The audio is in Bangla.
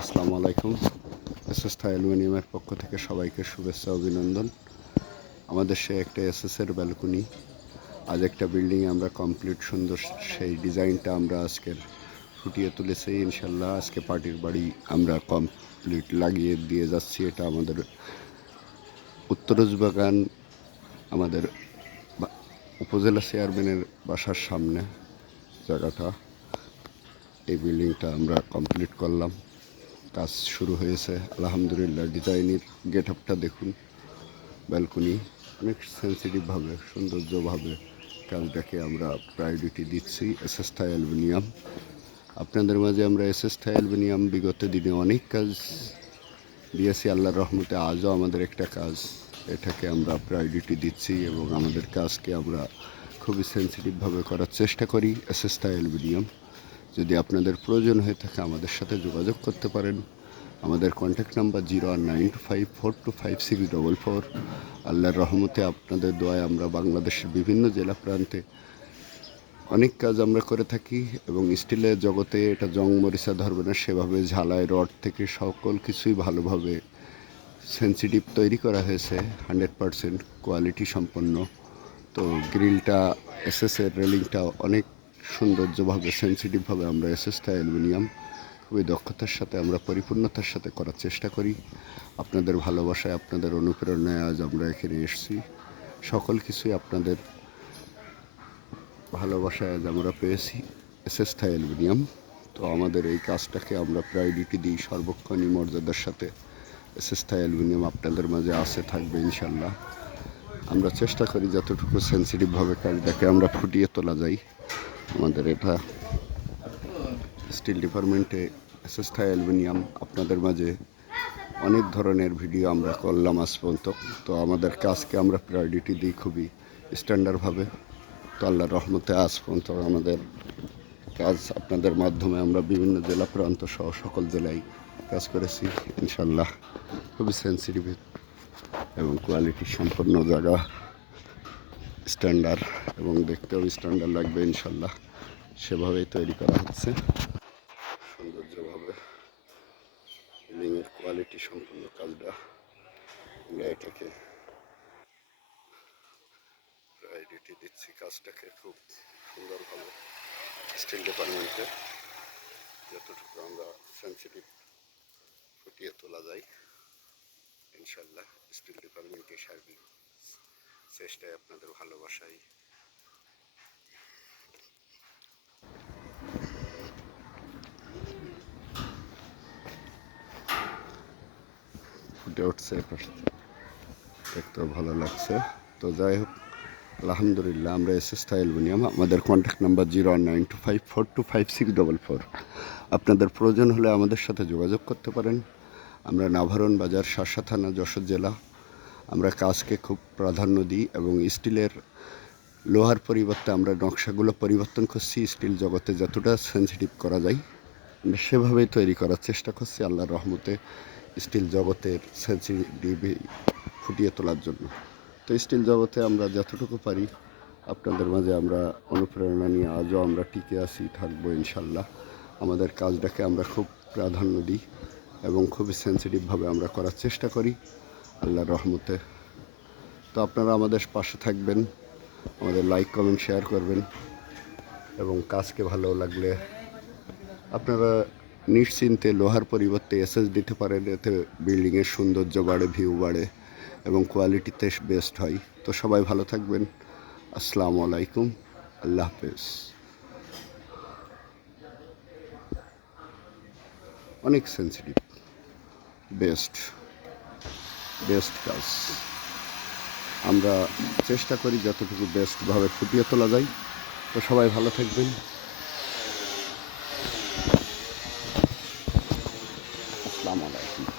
আসসালামু আলাইকুম। এস এস থাই অ্যালুমিনিয়ামের পক্ষ থেকে সবাইকে শুভেচ্ছা, অভিনন্দন। আমাদের সে একটা এস এস এর ব্যালকনি। আজ একটা বিল্ডিং আমরা কমপ্লিট সুন্দর সেই ডিজাইনটা আমরা আজকের ফুটিয়ে তুলেছি। ইনশাল্লাহ আজকে পার্টির বাড়ি আমরা কমপ্লিট লাগিয়ে দিয়ে যাচ্ছি। এটা আমাদের উত্তরজ বাগান, আমাদের উপজেলা চেয়ারম্যানের বাসার সামনে জায়গাটা। এই বিল্ডিংটা আমরা কমপ্লিট করলাম। কাজ শুরু হয়েছে। আলহামদুলিল্লাহ, ডিজাইনের গেট আপটা দেখুন। ব্যালকনি অনেক সেন্সিটিভভাবে সৌন্দর্যভাবে কাজটাকে আমরা প্রায়োরিটি দিচ্ছি এসএস থাই অ্যালুমিনিয়াম আপনাদের মাঝে আমরা এসএস থাই অ্যালুমিনিয়াম বিগত দিনে অনেক কাজ দিয়েছি, আল্লাহর রহমতে আজও আমাদের একটা কাজ এটাকে আমরা প্রায়োরিটি দিচ্ছি এবং আমাদের কাজকে আমরা খুবই সেন্সিটিভভাবে করার চেষ্টা করি এসএস থাই অ্যালুমিনিয়াম যদি আপনাদের প্রয়োজন হয়ে থাকে আমাদের সাথে যোগাযোগ করতে পারেন। আমাদের contact number zero one nine two five four two five six double four আল্লাহর রহমতে আপনাদের দোয়ায় আমরা বাংলাদেশের বিভিন্ন জেলা প্রান্তে অনেক কাজ আমরা করে থাকি এবং স্টিলের জগতে এটা জং মরিচা ধরবে না, সেভাবে ঝালাই রড থেকে সকল কিছুই ভালোভাবে সেন্সিটিভ তৈরি করা হয়েছে হান্ড্রেড পারসেন্ট কোয়ালিটি সম্পন্ন। তো গ্রিলটা এসএসের রেলিংটা অনেক সৌন্দর্যভাবে সেন্সিটিভভাবে আমরা এসএস থাই অ্যালুমিনিয়াম খুবই দক্ষতার সাথে, আমরা পরিপূর্ণতার সাথে করার চেষ্টা করি। আপনাদের ভালোবাসায়, আপনাদের অনুপ্রেরণায় আজ আমরা এখানে এসেছি। সকল কিছুই আপনাদের ভালোবাসায় আজ আমরা পেয়েছি এসএস থাই অ্যালুমিনিয়াম। তো আমাদের এই কাজটাকে আমরা প্রায়োরিটি দিই সর্বক্ষণই মর্যাদার সাথে। এসএস থাই অ্যালুমিনিয়াম আপনাদের মাঝে আসে, থাকবে ইনশাল্লাহ। আমরা চেষ্টা করি যতটুকু সেন্সিটিভভাবে কাজটাকে আমরা ফুটিয়ে তোলা যাই আমাদের এটা স্টিল ডিপার্টমেন্টে এসএস থাই অ্যালুমিনিয়াম আপনাদের মাঝে অনেক ধরনের ভিডিও আমরা করলাম আজ পর্যন্ত। তো আমাদের কাজকে আমরা প্রায়োরিটি দিই খুবই স্ট্যান্ডার্ডভাবে তো আল্লাহর রহমতে আজ পর্যন্ত আমাদের কাজ আপনাদের মাধ্যমে আমরা বিভিন্ন জেলা প্রান্ত সহ সকল জেলায় কাজ করেছি, ইনশাল্লাহ। খুবই সেন্সিটিভ এবং কোয়ালিটি সম্পন্ন জায়গা স্ট্যান্ডার্ড এবং দেখতেও স্ট্যান্ডার্ড লাগবে ইনশাল্লাহ। সেভাবেই তৈরি করা হচ্ছে। সৌন্দর্যভাবে কোয়ালিটি সম্পূর্ণ কাজটা আমরা এটাকে প্রায়োরিটি দিচ্ছি কাজটাকে খুব সুন্দরভাবে স্টিল ডিপার্টমেন্টে যতটুকু আমরা সেন্সিটিভ ফুটিয়ে তোলা যায়। ইনশাল্লাহ স্টিল ডিপার্টমেন্টের সার্বিক চেষ্টায় আপনাদের ভালোবাসায়। ফুটে উঠছে দেখতেও ভালো লাগছে। তো যাই হোক, আলহামদুলিল্লাহ আমরা এস এস অ্যালুমিনিয়াম আমাদের contact number zero nine two five four two five six double four আপনাদের প্রয়োজন হলে আমাদের সাথে যোগাযোগ করতে পারেন। আমরা নাভারণ বাজার শাসা থানা, যশোর জেলা। আমরা কাজকে খুব প্রাধান্য দিই এবং স্টিলের লোহার পরিবর্তে আমরা নকশাগুলো পরিবর্তন করছি, স্টিল জগতে যতটা সেন্সিটিভ করা যায় সেভাবেই তৈরি করার চেষ্টা করছি আল্লাহর রহমতে স্টিল জগতের সেন্সিটিভ ফুটিয়ে তোলার জন্য। তো স্টিল জগতে আমরা যতটুকু পারি, আপনাদের মাঝে আমরা অনুপ্রেরণা নিয়ে আজও আমরা টিকে আছি, থাকব ইনশাল্লাহ। আমাদের কাজটাকে আমরা খুব প্রাধান্য দিই। এবং খুবই সেন্সিটিভভাবে আমরা করার চেষ্টা করি। আল্লাহর রহমতে। তো আপনারা আমাদের পাশে থাকবেন, আমাদের লাইক কমেন্ট শেয়ার করবেন এবং কাজকে ভালো লাগলে আপনারা নিশ্চিন্তে লোহার পরিবর্তে এসএস দিতে পারেন, এতে বিল্ডিংয়ের সৌন্দর্য বাড়ে ভিউ বাড়ে এবং কোয়ালিটিতে বেস্ট হয়। তো সবাই ভালো থাকবেন। আসসালামু আলাইকুম। আল্লাহ হাফেজ। অনেক সেন্সিটিভ বেস্ট বেস্ট কাজ। আমরা চেষ্টা করি যতটুকু বেস্টভাবে ফুটিয়ে তোলা যায়। তো সবাই ভালো থাকবেন। আসসালামু আলাইকুম।